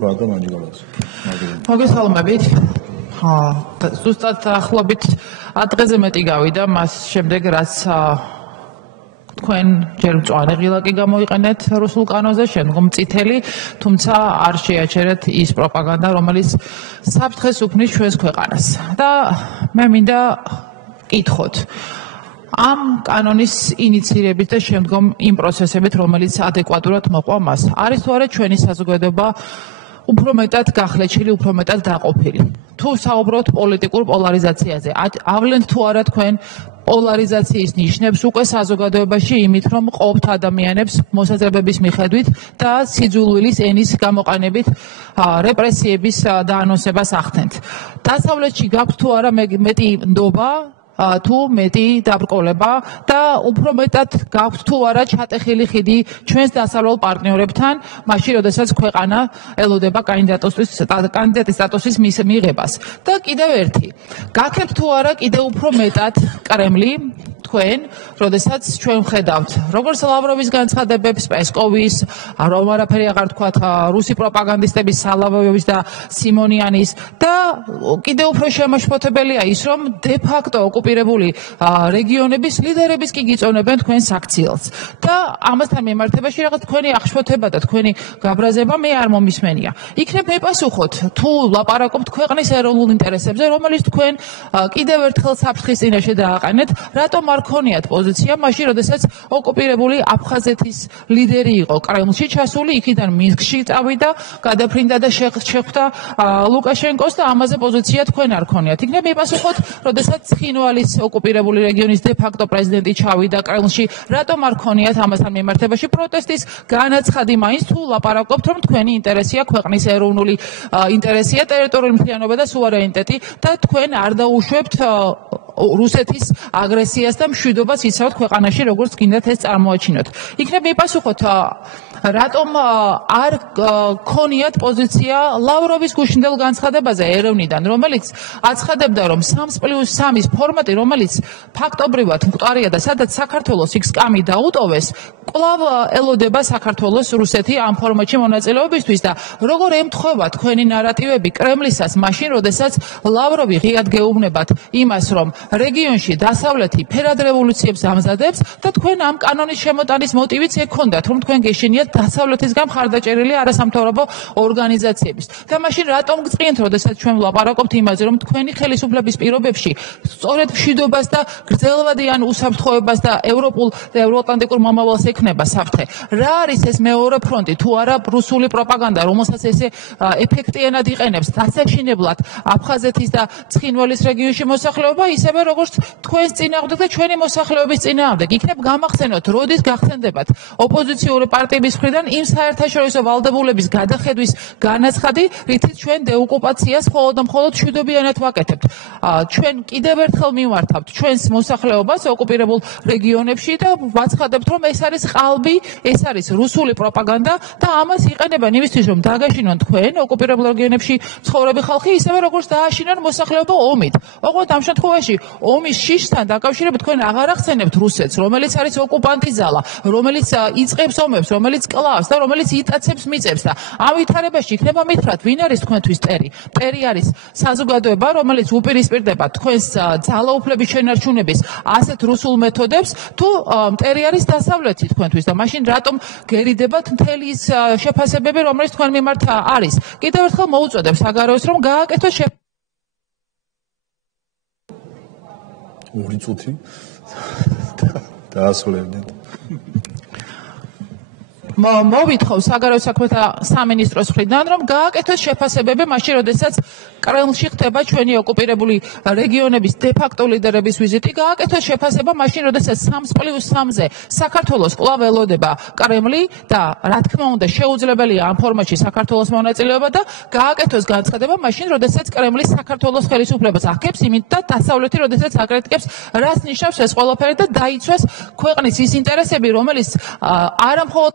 Rada Manjigalats. მოგესალმებით. ზუსტად ახლობით დღეზე მეტი გავიდა მას შემდეგ რაც თქვენ ჯერ მწვანე ღილაკი გამოიყენეთ რუსულ კანონზე, შემდგომ წითელი, თუმცა არ შეაჩერეთ ის პროპაგანდა, რომელიც საფრთხეს უქმნის ჩვენს ქვეყანას. და მე მინდა კითხოთ ამ კანონის ინიციირებით და შემდგომ იმ პროცესებით, რომელიც ადეკვატურად მოყვა მას, არის თუ არა ჩვენი საზოგადოება უფრო მეტად გახლეჩილი, უფრო მეტად დაყოფილი. თუ საუბრობთ პოლიტიკურ პოლარიზაციაზე, ავლენთ თუ არა თქვენ პოლარიზაციის ნიშნებს უკვე საზოგადოებაში იმით, რომ ყოფთ ადამიანებს მოსაზრებების მიხედვით და სიძულვილის ენის გამოყენებით რეპრესიების დაანონსებას ახდენთ. დასავლეთში გაქვთ თუ არა მეტი ნდობა თუ მეტი დაბრკოლება და უფრო მეტად გაქვთ თუ არა ჩატეხილი ხიდი ჩვენს დასავლელ პარტნიორებთან, მაშინ როდესაც ქვეყანა ელოდება კანდიდატის სტატუსის მიღებას. და კიდევ ერთი, გაქებთ თუ არა კიდევ უფრო მეტად კრემლი თქვენ, როდესაც ჩვენ ვხედავთ, როგორც ლავროვის განცხადებებს, პესკოვის, რომ არაფერი აღარ თქვათ რუსი პროპაგანდისტების სალავოვის და სიმონიანის და კიდევ უფრო შემაშფოთებელია ის, რომ დე-ფაქტო ოკუპირებული რეგიონების ლიდერების კი გიწონებენ თქვენს აქციელს. და ამასთან მიმართებაში რაღაც თქვენი აღშფოთება და თქვენი გაბრაზება მე არ მომისმენია. იქნებ მიპასუხოთ, თუ ლაპარაკობთ ქვეყნის ეროვნულ ინტერესებზე, რომელიც თქვენ კიდევ ერთხელ საფრთხის წინაშე დააყენეთ, რატომ არ ქონიათ პოზიცია მაშინ, როდესაც ოკუპირებული აფხაზეთის ლიდერი იყო კრემლში ჩასული, იქიდან მინსკში წავიდა, გადაფრინდა და შეხვდა ლუკაშენკოს და ამაზე პოზიცია თქვენ არ ქონიათ. იქნებ მიპასუხოთ, როდესაც ცხინვალის ოკუპირებული რეგიონის დე-ფაქტო პრეზიდენტი ჩავიდა კრემლში, რატომ არ ქონიათ ამასთან მიმართებაში პროტესტის განაცხადი მაინც თუ ლაპარაკობთ, რომ თქვენი ინტერესია ქვეყნის ეროვნული ინტერესია, ტერიტორიული მთლიანობა და სუვერენიტეტი და თქვენ არ დაუშვებთ რუსეთის აგრესიას და მშვიდობას იცავთ ქვეყანაში, როგორც გინდათ ეს წარმოაჩინოთ. იქნებ მიპასუხოთ, რატომ არ ქონიათ პოზიცია ლავროვის გუშინდელ განცხადებაზე ერევნიდან, რომელიც აცხადებდა, რომ 3+3 ფორმატი, რომელიც ფაქტობრივად მკვდარია და სადაც საქართველოს იქ სკამი დაუტოვეს, კვლავ ელოდება საქართველოს რუსეთი ამ ფორმატში მონაწილეობისთვის და როგორ ემთხვევა თქვენი ნარატივები კრემლისას მაშინ, როდესაც ლავროვი ღიად გეუბნებათ იმას, რომ რეგიონში დასავლეთი ფერად რევოლუციებს ამზადებს და თქვენ ამ კანონის შემოტანის მოტივიც ექონდათ, რომ თქვენ გეშინიათ დასავლეთისგან მხარდაჭერილი არასამთავრობო ორგანიზაციების. და მაშინ რატომ გწყინთ, როდესაც ჩვენ ვლაპარაკობთ იმაზე, რომ თქვენი ხელისუფლების პირობებში სწორედ მშვიდობას და გრძელვადიან უსაფრთხოებას და ევროატლანტიკურ მომავალს ექნება საფრთხე. რა არის ეს მეორე ფრონტი, თუ არა რუსული პროპაგანდა, რომელსაც ესე ეფექტიანად იყენებს დასაშინებლად აფხაზეთის და ცხინვალის რეგიონში მოსახლეობა, ისევე როგორც თქვენს წინააღმდეგ და ჩვენი მოსახლეობის წინააღმდეგ. იქნებ გამახსენოთ, როდის გახსენდებათ ოპოზიციური პარტიების მხრიდან იმ საერთაშორისო ვალდებულების გადახედვის განაცხადი, რითიც ჩვენ დეოკუპაციას მხოლოდ და მხოლოდ მშვიდობიანად ვაკეთებთ. ჩვენ კიდევ ერთხელ მივმართავთ ჩვენს მოსახლეობას ოკუპირებულ რეგიონებში და ვაცხადებთ, რომ ეს არის ყალბი, ეს არის რუსული პროპაგანდა და ამას იყენებენ იმისთვის, რომ დაგაშინონ თქვენ ოკუპირებულ რეგიონებში ცხოვრები ხალხი, ისევე როგორც დააშინონ მოსახლეობა ომით. ოღონდ ამ შემთხვევაში ომის შიშთან დაკავშირებით თქვენ აღარ ახსენებთ რუსეთს, რომელიც არის ოკუპანტის ძალა, რომელიც იწყებს ომებს, რომელიც კლავს და რომელიც იტაცებს მიწებს და ამ ვითარებაში იქნება მითხრათ, ვინ არის თქვენთვის ტერი? ტერი არის საზოგადოება, რომელიც უპირისპირდება თქვენს ძალაუფლების შენარჩუნების ასეთ რუსულ მეთოდებს, თუ ტერი არის დასავლეთი თქვენთვის და მაშინ რატომ გერიდებათ მთელი ის შეფასებები, რომელიც თქვენ მიმართ არის? კიდევ ერთხელ მოუწოდებ საგარეოს, რომ გააკეთოს ორი წუთი დაასრულებდეთ. მოვითხოვ საგარეო საქმეთა სამინისტროს მხრიდან, რომ გააკეთოს შეფასებები მაშინ, როდესაც კრემლში ხდება ჩვენი ოკუპირებული რეგიონების დე-ფაქტო ლიდერების ვიზიტი, გააკეთოს შეფასება მაშინ, როდესაც 3+3-ზე საქართველოს კვლავ ელოდება კრემლი და რა თქმა უნდა შეუძლებელია ამ ფორმატში საქართველოს მონაწილეობა და გააკეთოს განცხადება მაშინ, როდესაც კრემლი საქართველოს ხელისუფლებას აქებს იმით და დასავლეთი, როდესაც აკრიტიკებს, რას ნიშნავს ეს ყველაფერი და დაიცვას ქვეყნის ის ინტერესები, რომელიც არა მხოლოდ